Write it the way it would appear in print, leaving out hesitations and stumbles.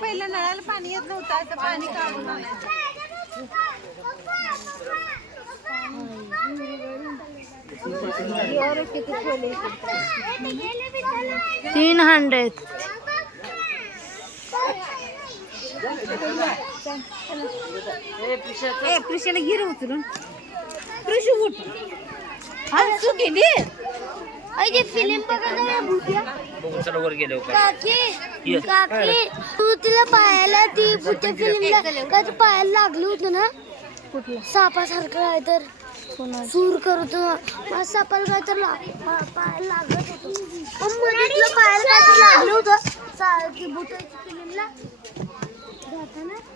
पहिलं नळाला पाणी येत नव्हतं, आता पाणी काढून आणायचं. 300. प्रिशाला गिर उचलून प्रिशू उठ. तू गेली अरे फिल्म बघा भूतिया वर गेलो काकी तू तिला पायाला ती भूतिया फिल्मला काय तर पायाला लागलं होतं ना, कुठलं सापासारखं काय तर सूर करत होतं. सापाला काय तर पायाला लागत होतं. पायाला काय तर लागलं होतं भूतियाच्या फिल्मला जाताना.